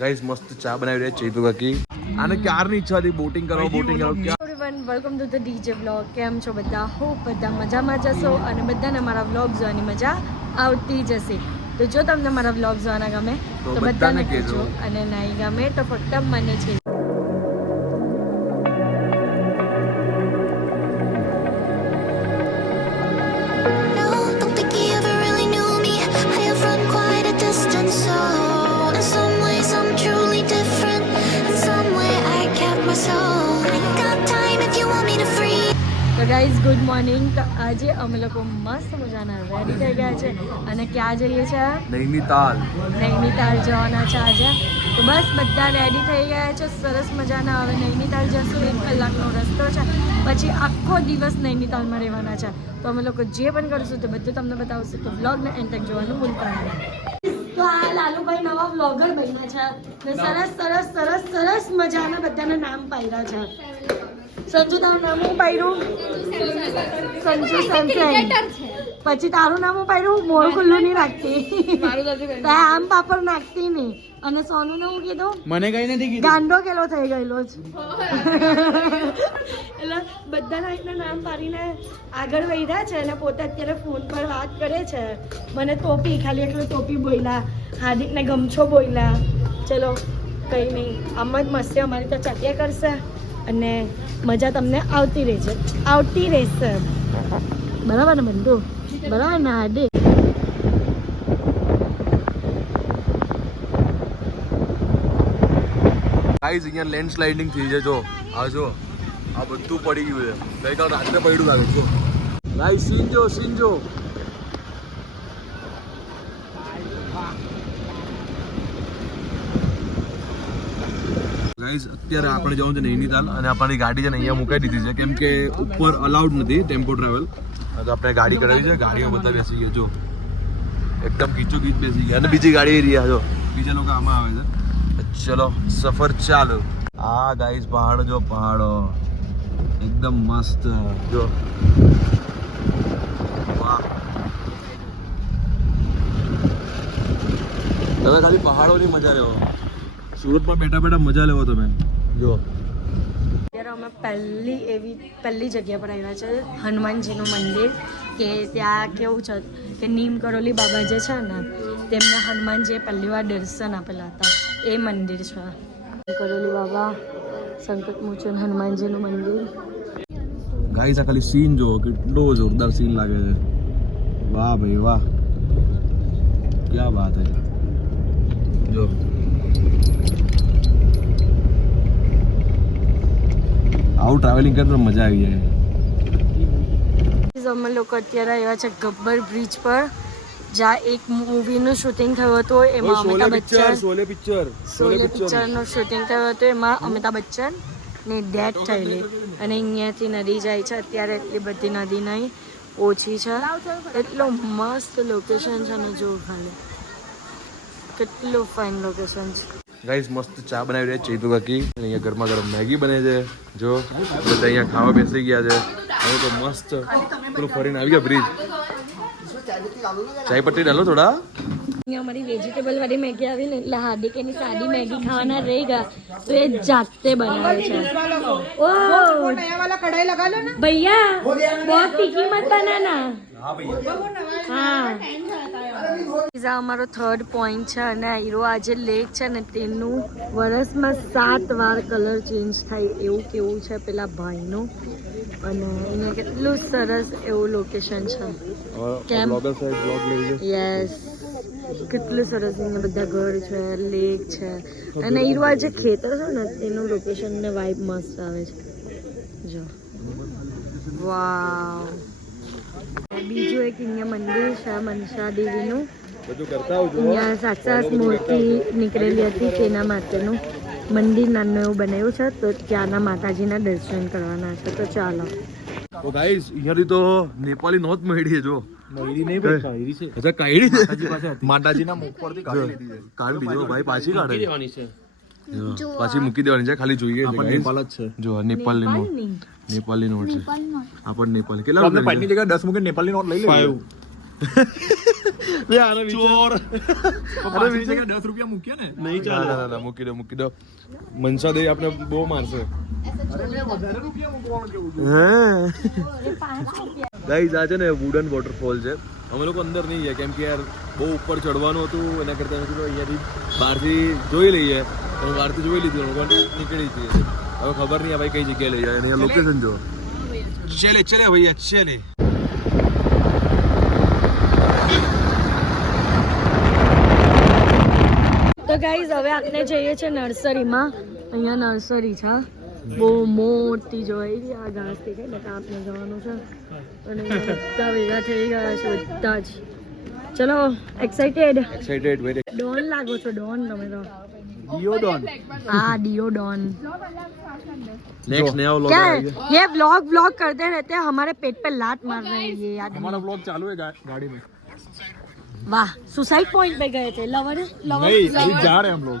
Guys મસ્ત ચા બનાવી રહ્યા ચેતુ કાકી. આને ક્યારની ઈચ્છા હતી બોટિંગ કરો. Welcome to the DJ blog. કેમ છો બધા? હોપ બધા મજામાં જશો અને બધાને મારા વ્લોગ જોવાની મજા આવતી જશે. તો જો તમને મારા વ્લોગ જોવાના ગમે તો બધાને કહેજો અને નહીં ગમે તો ફક્ત મને જ કહેજો. તો ગાઈઝ ગુડ મોર્નિંગ. તો આજે અમે લોકો મસ્ત મજાના રેડી થઈ ગયા છે અને ક્યાં જઈએ છીએ? નૈનીતાલ જવાના છે આજે. તો બસ બધા રેડી થઈ ગયા છે સરસ મજાના. હવે નૈનીતાલ જશું, 1 કલાકનો રસ્તો છે, પછી આખો દિવસ નૈનીતાલમાં રહેવાના છે. તો અમે લોકો જે પણ કરીશું તે બધું તમને બતાવશું. તો વ્લોગને એન્ડ તક જોવાનું ભૂલતા નહીં. તો આ લાલુભાઈ નવા વ્લોગર બન્યા છે ને સરસ સરસ સરસ સરસ મજાના બધાના નામ પાડ્યા છે. સંજુ તારું નામ હું પાડ્યું? સંજુ સનસેન. પછી તારું નામ હું પાડ્યું? મોર ખુલ્લું નહીં રાખતી, આમ પાપડ નાખતી નહીં. અને સોનું ને હું કીધું? મને કઈ નથી કીધું. ગાંડો કેલો થઈ ગયેલો જ. એટલે બધાના એટલા નામ પાડીને આગળ વધ્યા છે અને પોતે અત્યારે ફોન પર વાત કરે છે. મને ટોપી, ખાલી એટલું ટોપી બોલ્યા, હાર્દિકને ગમછો બોલ્યા. ચલો કંઈ નહીં, આમ જ મસ્તી અમારી તો ચાટ્યા કરશે અને મજા તમને આવતી રહેશે. બરાબર ને બંધુ? બરાબર ને હાર્દિક? ગાઈસ અહીંયા લેન્ડસ્લાઇડિંગ થઈ છે. જો આ બધું પડી ગયું છે. ગઈકાલ રાત્રે પડ્યું લાગે છે. ગાઈસ સીન જો ગાઈસ અત્યારે આપણે જવાનું છે નૈનીતાલ અને આપણી ગાડી છે ને અહીંયા મુકાઈ દીધી છે કેમ કે ઉપર અલાઉડ નથી ટેમ્પો ટ્રાવેલ. તો આપણે ગાડી કરાવી છે. ગાડીમાં બધા બેસી ગયા. જો એકદમ કીચોકીચ બેસી ગયા અને બીજી ગાડી રહ્યા. જો બીજા લોકો આમાં આવે છે. ચલો સફર ચાલો. આ ગાઈસ પહાડો એકદમ મસ્ત. જો વાહ, તમે ખાલી પહાડોની મજા લેવો. સુરતમાં બેઠા મજા લેવો તમે. જો અત્યારે અમે પહેલી જગ્યા પર આવ્યા છે, હનુમાનજીનું મંદિર. કે ત્યાં કેવું છે કે નીમ કરોલી બાબા જે છે ને તેમને હનુમાનજીએ પહેલી વાર દર્શન આપેલા હતા. એ મંદિર છે કરોલી બાબા સંકટ મોચન હનુમાનજીનું મંદિર. ગાઈસ આ ખાલી સીન જો કેટલો જોરદાર સીન લાગે છે. વાહ ભાઈ વાહ, ક્યા બાત હે. જો આવું ટ્રાવેલિંગ કરતા મજા આવી જાય. અમે લોકો અત્યારે આવ્યા છે ગબ્બર બ્રિજ પર, જ્યાં એક મૂવીનું શૂટિંગ થયું હતું. એમાં અમિતાભ બચ્ચન શોલે પિક્ચરનું શૂટિંગ થયું હતું. એમાં અમિતાભ બચ્ચનની ડેથ થયેલી અને અહીંયાથી નદી જાય છે. અત્યારે એટલી બધી નદી નહીં, ઓછી છે. એટલો મસ્ત લોકેશન છે ને, જો ખાલી કેટલું ફાઇન લોકેશન છે. ગાઈસ મસ્ત ચા બનાવી રહ્યા ચેતુ કાકી. અહીંયા ગરમા ગરમ મેગી બને છે. જો બધા અહીંયા ખાવા બેસી ગયા છે. હવે તો મસ્ત પેલું ફરીને આવી ગયા બ્રિજ. ચાય પટ્ટી ડાલો થોડા. અહીંયા અમારી વેજીટેબલ વાળી મેગી આવી ને એટલે હાર્દિક એની સાદી મેગી ખાવાના રહી ગયા તો એ જાતે બનાવે છે. ઓ ભૈયા બહુ તીખી મત બનાના. હા, અમારો 3rd પોઈન્ટ છે અને હીરો આજે લેક છે ને તેનું વર્ષમાં 7 વાર કલર ચેન્જ થાય એવું કેવું છે પેલા ભાઈનું. અને અહીંયા કેટલું સરસ એવું લોકેશન છે. કેમ? યસ, કેટલું સરસ. અહીંયા બધા ઘર છે, લેક છે અને હીરો આ જે ખેતર છે ને તેનું લોકેશન ને વાઇબ મસ્ત આવે છે. જો વાવ. બીજું એક અહીંયા મંદિર છે મનસા દેવીનું. અહીંયા સાક્ષાત મૂર્તિ નીકળેલી હતી તેના માટેનું મંદિર નાનું એવું બનાવ્યું છે. તો ત્યાંના માતાજીના દર્શન કરવાના છે. તો ચાલો. તો ગાઈસ અહીંયાથી તો નેપાળી નોટ મળી છે. જો મળી નહીં ભાઈ, છે અચ્છા કાઢી માતાજીના મુખ પરથી કાઢી લીધી છે. કાઢી દીધો ભાઈ, પાછી કાઢી દેવાની છે. પાછી મૂકી દેવાની છે. ખાલી જોઈએ નેપાલ જ છે. જો નેપાળની નોટ છે. આપણ નેપાલ કેટલા રૂપિયા? 5 ની જગ્યાએ 10 મૂકે નેપાળની નોટ લઈ લે. ચોર. ₹10 મૂક્યા ને નહીં ચાલે. ના મૂકી દો. મનસા દેવી આપણે બહુ મારશે. ગાઈઝ આ છે ને વુડન વોટરફોલ છે. અમે લોકો અંદર નહીં ગયા કેમ કે યાર બહુ ઉપર ચડવાનું હતું. એના કરતા મેં કીધું અહીંયાથી બહારથી જોઈ લઈએ. તો બહારથી જોઈ લીધું લોકો નીકળી જઈએ. હવે ખબર નહીં ભાઈ કઈ જગ્યાએ લઈ જાય. અહીંયા લોકેશન જો. ચલે ભૈયા ચલે. તો ગાઈઝ હવે આપણે જઈએ છીએ નર્સરીમાં. અહીંયા નર્સરી છે બહુ મોટી જોઈ. આ ઘાસ દેખાય ને આપણે જવાનું છે અને બધા ભેગા થઈ ગયા છે બધા જ. ચલો એક્સાઇટેડ વેરી. ડોન લાગો છો ડોન તમે તો. ડિયોડોન हाँ डियोडॉन नेक्स्ट नया व्लॉग क्या आएगा. है ये व्लॉग करते रहते हैं हमारे पेट पे लात मार रहे हैं ये याद हमारा व्लॉग चालू है गाड़ी में वाह सुसाइड पॉइंट पे गए थे लवर नहीं अभी जा रहे हैं हम लोग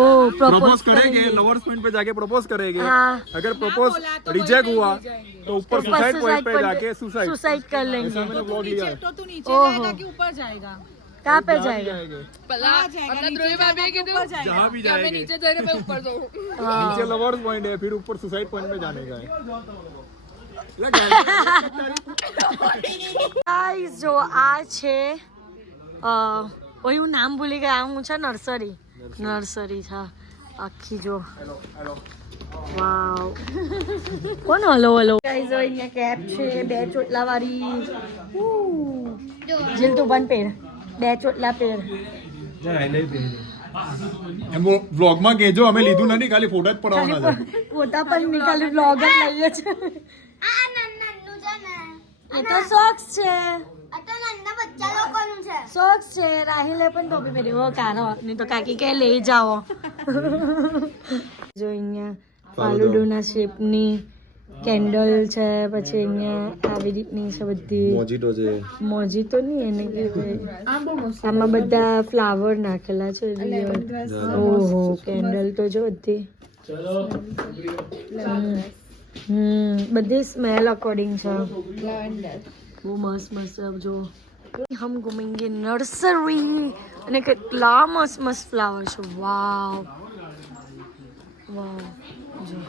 ओ प्रपोज करेंगे लवर्स पॉइंट पे जाके प्रपोज करेंगे. हाँ अगर प्रपोज रिजेक्ट हुआ तो ऊपर सुसाइड पॉइंट पे जाके सुसाइड कर लेंगे. ऐसा मैंने व्लॉग लिया है. तो तू नीचे ओहो. जाएगा कि ऊपर जाएगा? कहाँ पे जाएगा जहाँ भी जाएंगे नीचे जाने मैं ऊपर जाऊँ. नीचे लवर्स पॉइंट है फिर ऊपर सुसाइड पॉइंट में जाने का है. ગાઈસ જો આ છે ઓયું નામ ભૂલી ગયા હું છે નર્સરી છે આખી જો વાવ કોણ હલો ગાઈસ જો અહીંયા કેપ છે 2 ચોટલા વાળી જીલ તું પણ પહેર 2 ચોટલા પહેર એમ વ્લોગ માં કહેજો અમે લીધું નથી ખાલી ફોટો જ પડાવવાના છે. ફોટા પણ નીકાળી વ્લોગ જ લઈએ છે એ તો સોક્સ છે સોક્સ છે રાહિલે પણ ટોપી પહેરી હો કાનો નહીં તો કાકી કે લઈ જાઓ જો અહીંયા ફાલુડોના શેપની કેન્ડલ છે પછી અહીંયા આવી રીતની છે બધી મોજીટો છે. મોજીતો નહીં એને કહેવાય આમાં બધા ફ્લાવર નાખેલા છે રિયલ ઓહો કેન્ડલ તો જો બધી બધી સ્મેલ અકોર્ડિંગ છે બહુ મસ્ત મસ્ત જો હમ ઘૂમેંગે નર્સરી અને કેટલા મસ્ત મસ્ત ફ્લાવર છે વાવ વાવ જો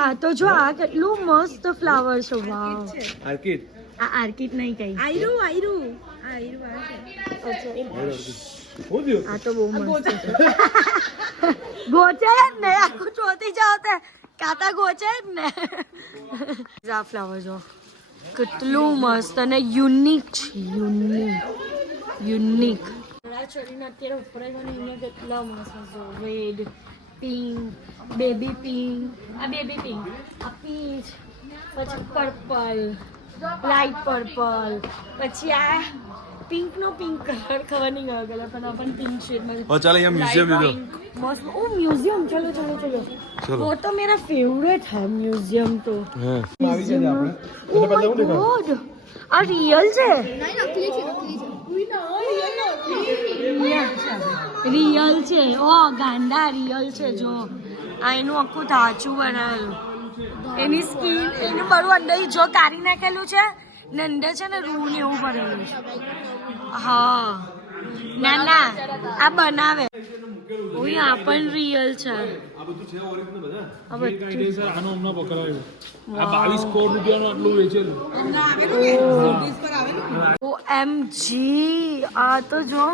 આ તો જો આ કેટલું મસ્ત ફ્લાવર છે વાવ આર્કિડ આ આર્કિડ નહીં કઈ આ તો બહુ મસ્ત છે ગોચે જ ને આખું ચોથી જાવ તે કાતા ગોચે જ ને આ ફ્લાવર જો કેટલું મસ્ત અને યુનિક છે યુનિક ચડીને અત્યારે ઉપર ગઈને કેટલા મસ્ત જો રેડ પિંક બેબી પિંક આ પીચ પછી પર્પલ લાઈટ પર્પલ પછી આ પિંક નો પિંક કલર ખબર નહીં કયો કલર પણ अपन पिंक शेड में चलो यहाँ म्यूजियम ले मस्त ओ म्यूजियम चलो वो तो मेरा फेवरेट है म्यूजियम तो ओ माय गॉड आ रियल છે રિયલ છે ઓ ગાંડા રિયલ છે જો આ એનું આખું ધાચું બનાવેલું એની સ્કીન એનું બધું અંદર જો કાઢી નાખેલું છે ને અંદર છે ને રૂ ને એવું ભરેલું છે હા ના આ બનાવે ઓય આ પણ રિયલ છે આ બધું આનો હમણાં પકડાયું આ 22 કરોડ રૂપિયાનું આટલું વેચેલું OMG આ તો જો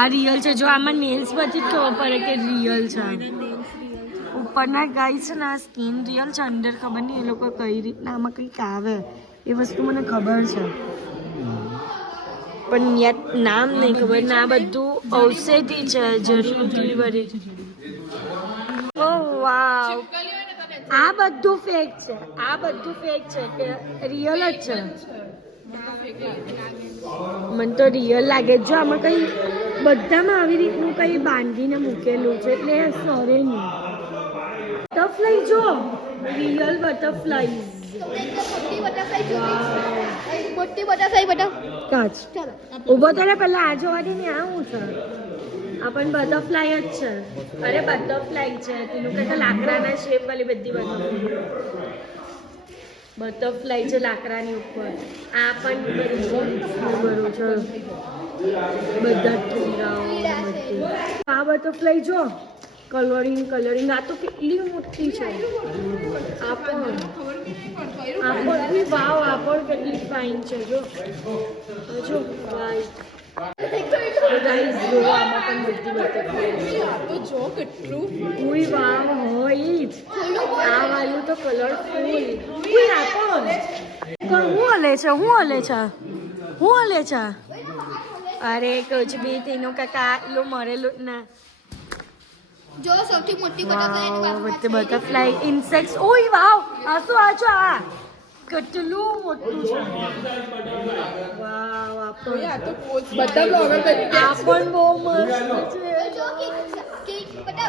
આ રિયલ છે જો આમાં નેલ્સ પછી જ ખબર પડે કે રિયલ છે ઉપરના ગાય છે ને આ સ્કિન રિયલ છે અંદર ખબર નહીં એ લોકો કઈ રીતના આમાં કંઈક આવે એ વસ્તુ મને ખબર છે પણ યાદ નામ નહીં ખબર ને આ બધું ઔષધિ છે જડીબુટ્ટી બધી ઓહ વાવ આ બધું ફેક છે કે રિયલ જ છે મને તો રિયલ લાગે જો આમાં કઈ બધામાં આવી રીતનું કઈ બાંધીને મૂકેલું છે એટલે સરે નહીં બટરફ્લાય જો રિયલ બટરફ્લાય કાચ ઉભો તો ને પેલા આ જોવાથી ને આવું છે આ પણ બટરફ્લાય જ છે અરે બટરફ્લાય છે તેનું કંઈક લાકડાના શેપ વાળી બધી બટરફ્લાય બટરફ્લાય છે લાકડાની ઉપર. આ પણ ભર્યું છે બધા ટીંગાઓ ને બધું. આ બટરફ્લાય જો કલરિંગ આ તો કેટલી મોટી છે. આ પણ વાવ આ પણ કેટલી ફાઇન છે જો વાઈટ. ગાઈસ જો આમાં પણ બધી બટરફ્લાય જો કેટલું ઉઈ વાવ હોય જ. આ વાળું તો કલરફુલ. ઉઈ આ પણ હું હલે છે અરે કુછ બી તેનું કાકા લો મરેલું ના જો સૌથી મોટી બટરફ્લાય બટરફ્લાય ઇન્સેક્ટ્સ. ઓય વાવ આ શું આ છો આ કેટલું મોટું છે. વાવ આ પણ બહુ મસ્ત છે.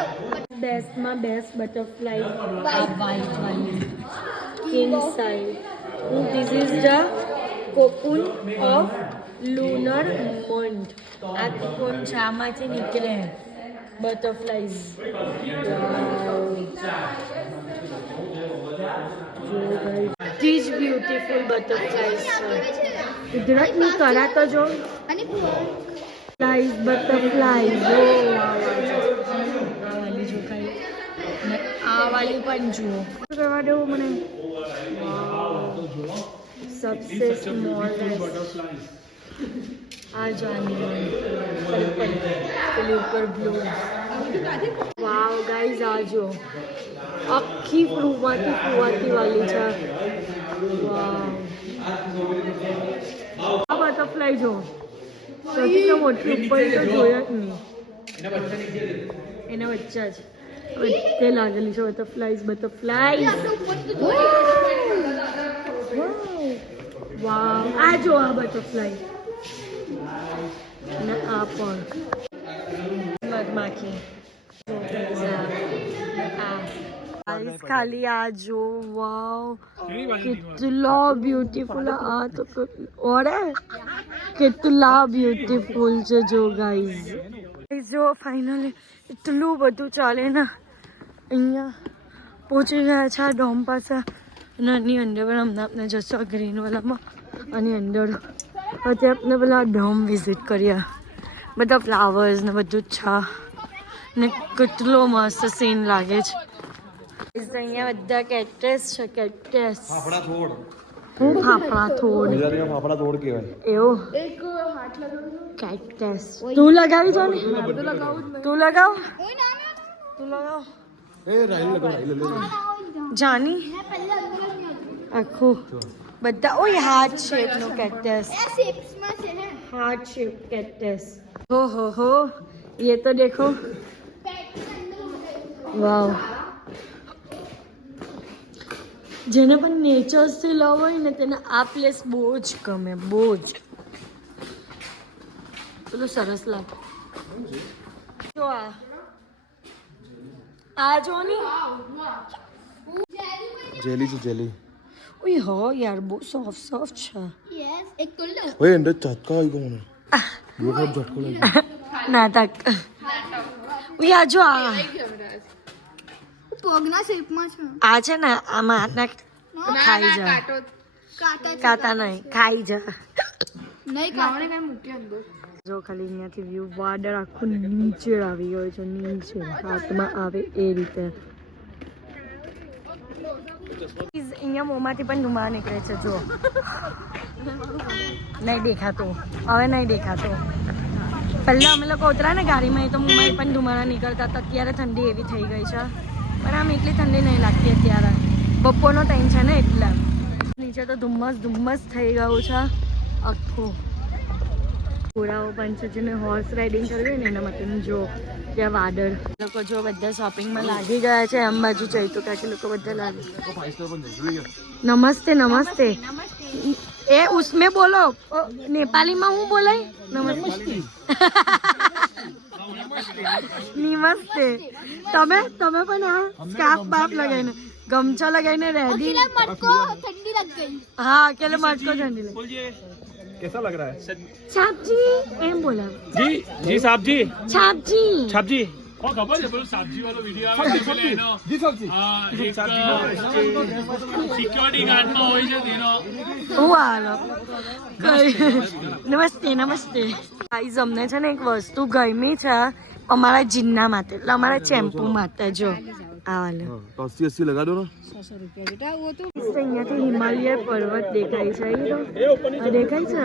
બેસ્ટમાં બેસ્ટ બટરફ્લાય આ વ્હાઈટ વાળી inside. This is the cocoon of lunar moth. આ કોકુન છે આમાંથી નીકળે બટરફ્લાઈઝ. These beautiful butterflies. ગુજરાતની કળા તો જો અને ફ્લાઈઝ બટરફ્લાઈઝ. આ વાલી પણ જુઓ. કરવા દેવું મને સબસે સ્મોલ આ જાની પેલી ઉપર બ્લુ. વાવ ગાઈઝ આ જો આખી ફુવાતી વાલી છે. વાવ આ બટરફ્લાય જો સૌથી તો મોટી ઉપર તો જોયા જ નહીં. એના વચ્ચે જ બધે લાગેલી છે બટરફ્લાય. વાવ આ જો આ બટરફ્લાય અને આ પણ મધમાખી. ખાલી આ જો વાવ કેટલા બ્યુટીફુલ. આ તો ઓરે કેટલા બ્યુટીફુલ છે જો ગાઈઝ. જો ફાઇનલી એટલું બધું ચાલે ને અહીંયા પહોંચી ગયા છે આ ડોમ પાસે. અને આની અંદર પણ અમને આપણે જશો ગ્રીનવાલામાં. આની અંદર પછી આપણે પેલા ડોમ વિઝિટ કર્યા. બધા ફ્લાવર્સ ને બધું જ છે ને કેટલો મસ્ત સીન લાગે છે. અહીંયા બધા કેક્ટસ છે. કેક્ટસ ફાફડા થોડ. હું ફાફડા થોડ ગુજરાતીમાં ફાફડા થોડ કહેવાય. એવું કેક્ટસ. તું લગાવી જો ને. તું લગાવ એ રાઈલ લગાવ. જાની આખું બધા. ઓય હાર્ટ શેપનું કેક્ટસ. Heart shape cactus. हो ये तो देखो वाव. જેને પણ નેચરથી લવ હોય ને તેને આ પ્લેસ બહુ જ ગમે. બહુ જ પેલું સરસ લાગે. જો આ જો ની જેલી છે જેલી. ઓય હો યાર બહુ સોફ્ટ છે. યસ એક તોડી લો. ઓય અંદર ચટકા આવી ગયો મને. બહુ ઝટકો લાગ્યો. નાટક. ઓય આ જો આ પગના શેપમાં છે. આ છે ને આમાં હાથના ખાઈ જા. કાતા નહીં ખાઈ જા. નહીં કાવણે કઈ મૂકી અંદર. જો ખાલી અહીંયાથી વ્યૂ વાદળ આખું નીચે આવી ગયો છે. નીચે હાથમાં આવે એ રીતે. અહીંયા મોંમાંથી પણ ધુમાડો નીકળે છે જો. નહીં દેખાતું હવે નહીં દેખાતું. પહેલાં અમે લોકો ઉતરા ને ગાડીમાં એ તો મોંમાં પણ ધુમાડા નીકળતા હતા. અત્યારે ઠંડી એવી થઈ ગઈ છે પણ આમ એટલી ઠંડી નહીં લાગતી અત્યારે. બપોરનો ટાઈમ છે ને એટલે. નીચે તો ધુમ્મસ થઈ ગયું છે આખું. ઘોડાઓ પણ છે જેને હોર્સ રાઇડિંગ કરવી ને એના માટે જો ત્યાં વાદળ. લોકો જો બધા શોપિંગમાં લાગી ગયા છે. આમ બાજુ જઈ તો કાંઈ લોકો બધા લાગે. નમસ્તે નમસ્તે એ ઉસમે બોલો. નેપાળીમાં હું બોલાય નમસ્તે. નમસ્તે. તમે પણ આ સ્કાર્ફ બાફ લગાવીને गमछा लगाने रेडी। मटको ठंडी लग गई। हाँ अकेले मटको ठंडी लग। कैसा लग रहा है? छाप जी एम बोला जी जी साहब जी छाप जी छाप जी ખબર છે પેલું સબ્જી વાળો વિડીયો આવે છે એનો સિક્યોરિટી ગાર્ડમાં હોય છે તેનો હું હાલો નમસ્તે નમસ્તે ગાઈઝ અમને છે ને એક વસ્તુ ગમી છે અમારા જીન્ના માટે એટલે અમારા ચેમ્પુ માટે જો આ વાલો 80 લગા દો ને અહીંયાથી હિમાલય પર્વત દેખાય છે આ દેખાય છે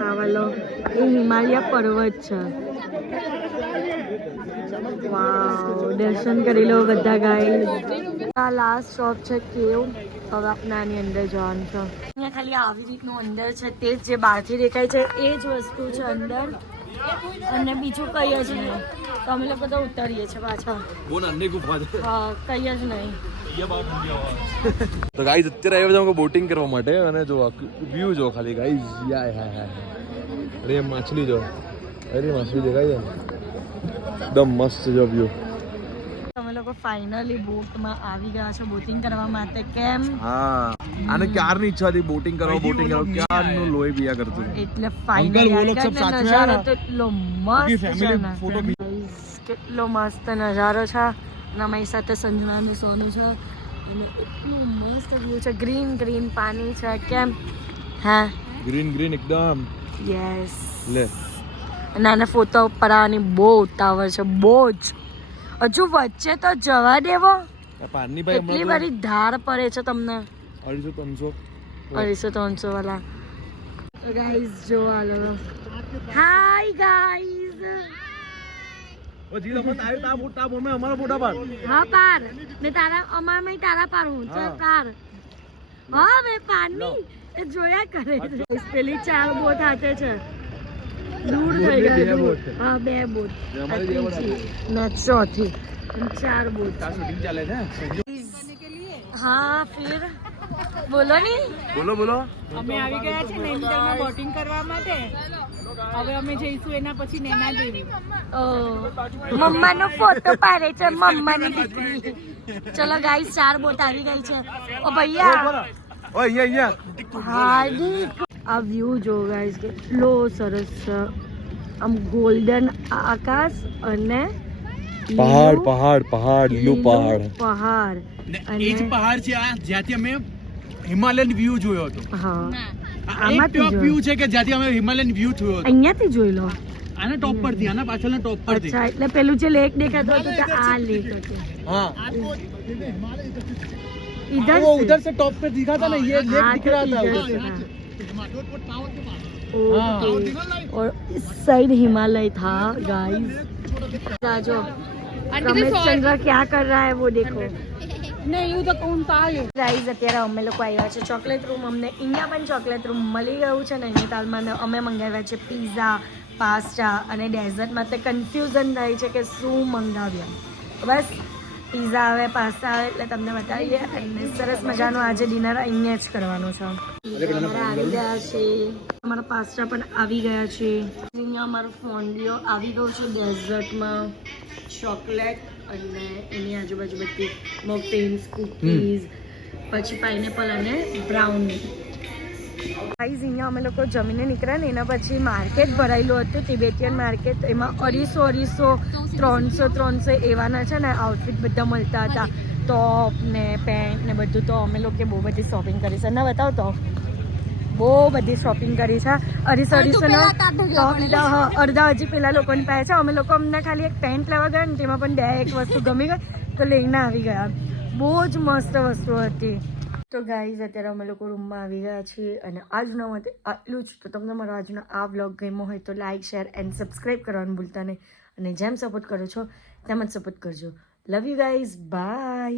આ વાલો એ હિમાલય પર્વત છે વાવ દર્શન કરી લો બધા ગાય આ લાસ્ટ શોપ છે કેવ હવે આપણે આની અંદર જવાનું છે અહીંયા ખાલી આવી રીતનું અંદર છે તે જ જે બહારથી દેખાય છે એ જ વસ્તુ છે અંદર અને બીજું કંઈ જ નહીં તો અમે લોકો તો ઉતરીએ છીએ પાછા બહુ નાની ગુફા છે હા કંઈ જ નહીં તો ગાઈઝ અત્યારે આવ્યો છે બોટિંગ કરવા માટે અને જો વ્યૂ જો ખાલી ગાઈઝ યા અરે માછલી જો અરે માછલી દેખાય છે એકદમ મસ્ત જો વ્યૂ અમે લોકો ફાઇનલી બોટમાં આવી ગયા છે બોટિંગ કરવા માટે કેમ હા આને ક્યારની ઈચ્છા હતી બોટિંગ કરવા ક્યારનું લોહી પિયા કરતું એટલે ફાઇનલી આવી ગયા એટલે નજારો તો એટલો મસ્ત છે ને Guys, કેટલો મસ્ત નજારો છે અને અમારી સાથે સંજનાનું સોનું છે અને એટલું મસ્ત વ્યૂ છે ગ્રીન ગ્રીન પાણી છે કેમ હા ગ્રીન એકદમ યસ લે અને આને ફોટો પડાવવાની બહુ ઉતાવળ છે બહુ જ હજુ વચ્ચે તો જવા દેવો પાણી એટલી બધી ધાર પડે છે તમને 250-300 વાળા ગાઈઝ જો હાલો હાય ગાઈઝ હા પાર મેં તારા અમાર તારા પાર હું ચાલ પાર હા મેં પારની એ જોયા કરે છે પેલી 4 બોટ હાથે છે દૂર થઈ ગયા દૂર. હા 2 બોટ ના ચોથી 4 બોટ હા ફિર બોલો ની બોલો અમે આવી ગયા છે નૈનીતાલમાં બોટિંગ કરવા માટે હવે અમે જઈશું એના પછી નૈના દેવી મમ્માનો ફોટો પાડે છે મમ્માની દીકરી ચલો ગાઈસ 4 બોટ આવી ગઈ છે ઓ ભૈયા અહીંયા હાર્દિક આ વ્યૂ જો ગાઈસ કેટલો સરસ છે આમ ગોલ્ડન આકાશ અને પહાડ લીલું પહાડ પહાડ એ જ પહાડ છે આ જ્યાંથી અમે હિમાલયન વ્યૂ જોયો હતો હા આમાંથી વ્યૂ છે કે જ્યાંથી અમે હિમાલયન વ્યૂ જોયો હતો અહીંયાથી જોઈ લો આના ટોપ પરથી આના પાછળના ટોપ પરથી અચ્છા એટલે પેલું જે લેક દેખાતો હતો તે આ લેક હતો हाँ इधर वो से? उधर से टॉप पे दिखा था ना ये लेक हाँ, दिख तो रहा था इधर उधर से, से हाँ। ओके और इस साइड हिमालय था गाइस जो रमेश चंद्र क्या कर रहा है वो देखो નહીં હું તો કોણ તાય ગાઈઝ અત્યારે અમે લોકો આવ્યા છે ચોકલેટ રૂમ અમને અહીંયા પણ ચોકલેટ રૂમ મળી ગયું છે નૈનીતાલમાં ને અમે મંગાવ્યા છે પીઝા પાસ્તા અને ડેઝર્ટમાં તે કન્ફ્યુઝન થાય છે કે શું મંગાવ્યા બસ પીઝા આવે પાસ્તા આવે એટલે તમને બતાવીએ અને સરસ મજાનું આજે ડિનર અહીંયા જ કરવાનું છે અમારા આવી ગયા છે અમારા પાસ્તા પણ આવી ગયા છે અહીંયા અમારો ફોન્ડિયો આવી ગયો છે ડેઝર્ટમાં ચોકલેટ અને એની આજુબાજુ બધી મફિન્સ કૂકીઝ પછી પાઇનેપલ અને બ્રાઉની ગાઈઝ અહીંયા અમે લોકો જમીને નીકળ્યા ને એના પછી માર્કેટ ભરાયેલું હતું તિબેટિયન માર્કેટ એમાં 250 300 એવાના છે ને આઉટફિટ બધા મળતા હતા ટોપ ને પેન્ટ ને બધું તો અમે લોકો બહુ બધી શોપિંગ કરી છે ના બતાવો તો બહુ બધી શોપિંગ કરી છે 250 ટોપ લીધા અડધા હજી પેલા લોકોની પાસે છે અમે લોકો અમને ખાલી એક પેન્ટ લેવા ગયા ને તેમાં પણ એક વસ્તુ ગમી ગઈ તો લઈને આવી ગયા બહુ જ મસ્ત વસ્તુ હતી તો ગાઈઝ અત્યારે અમે લોકો રૂમમાં આવી ગયા છીએ અને આજના માટે આટલું જ તો તમને મારો આજનો આ વ્લોગ ગમ્યો હોય તો લાઇક શેર એન્ડ સબસ્ક્રાઈબ કરવાનું ભૂલતા નહીં અને જેમ સપોર્ટ કરો છો તેમ જ સપોર્ટ કરજો લવ યુ ગાઈઝ બાય